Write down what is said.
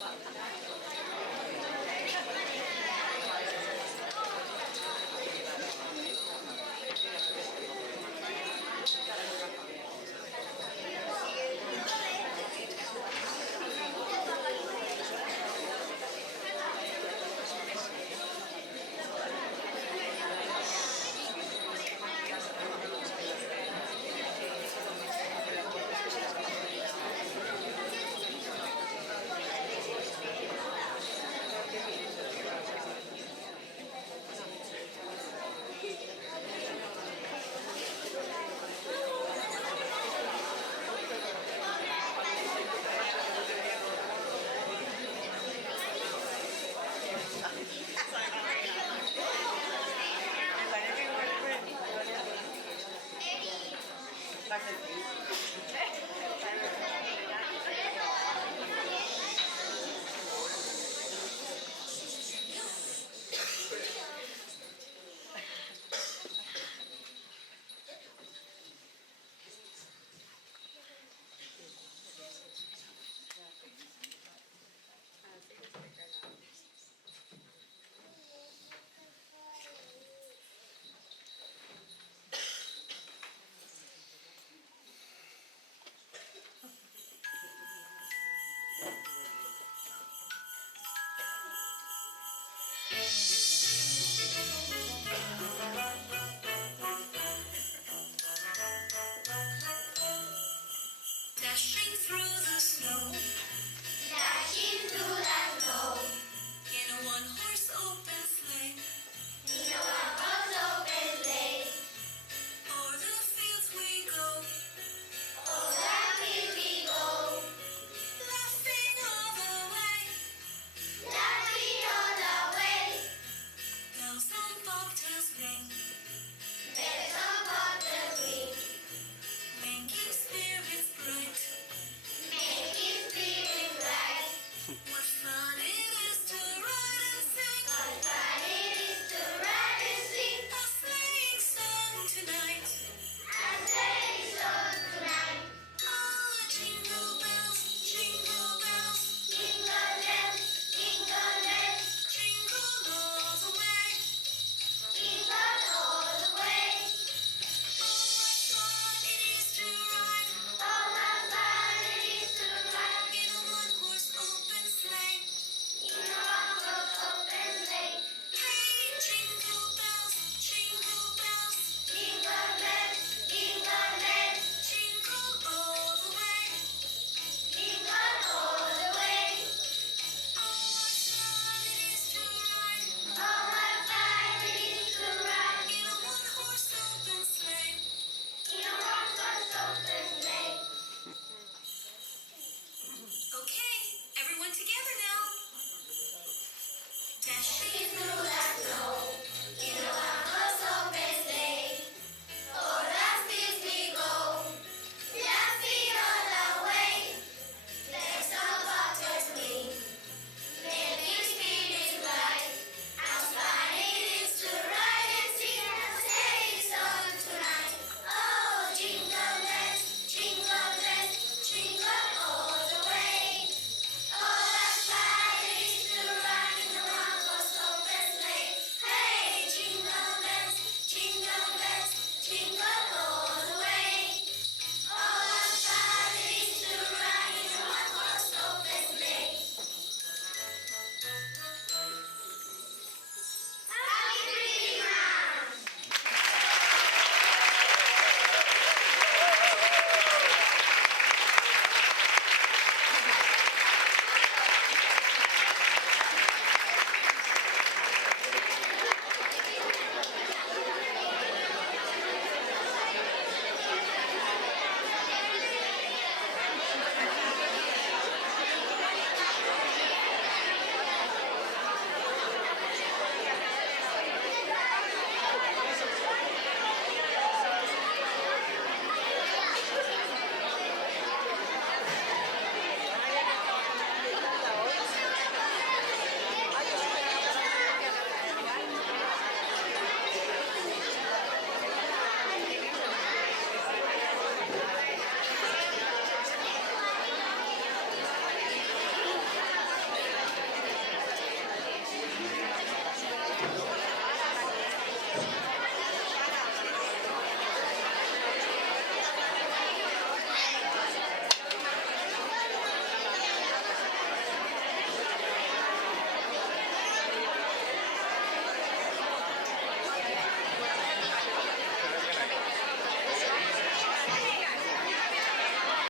Dashing through the snow Dashing through the snow in a one-horse open sleigh. in a one-horse open sleigh. O'er the fields we go, O'er the fields we go, laughing all the way. laughing all the way. Bells on bobtails ring, Bells on bobtails ring, making spirits bright. making spirits bright. What fun it is to ride and sing What fun it is to ride and sing a sleighing song tonight. a sleighing song tonight. Ah, jingle bells, jingle bells, Jingle bells, jingle bells, jingle all the way. jingle all the way. Oh, what fun it is to ride Oh, what fun it is to ride in a one-horse open sleigh. in a one-horse open sleigh. Hey, jingle bells, jingle bells, Jingle bells, jingle bells, jingle all the way. jingle all the way. Oh, what fun it is to ride Oh, what fun it is to ride in a one-horse open sleigh. in a one-horse open sleigh. Okay, everyone together now. Dashing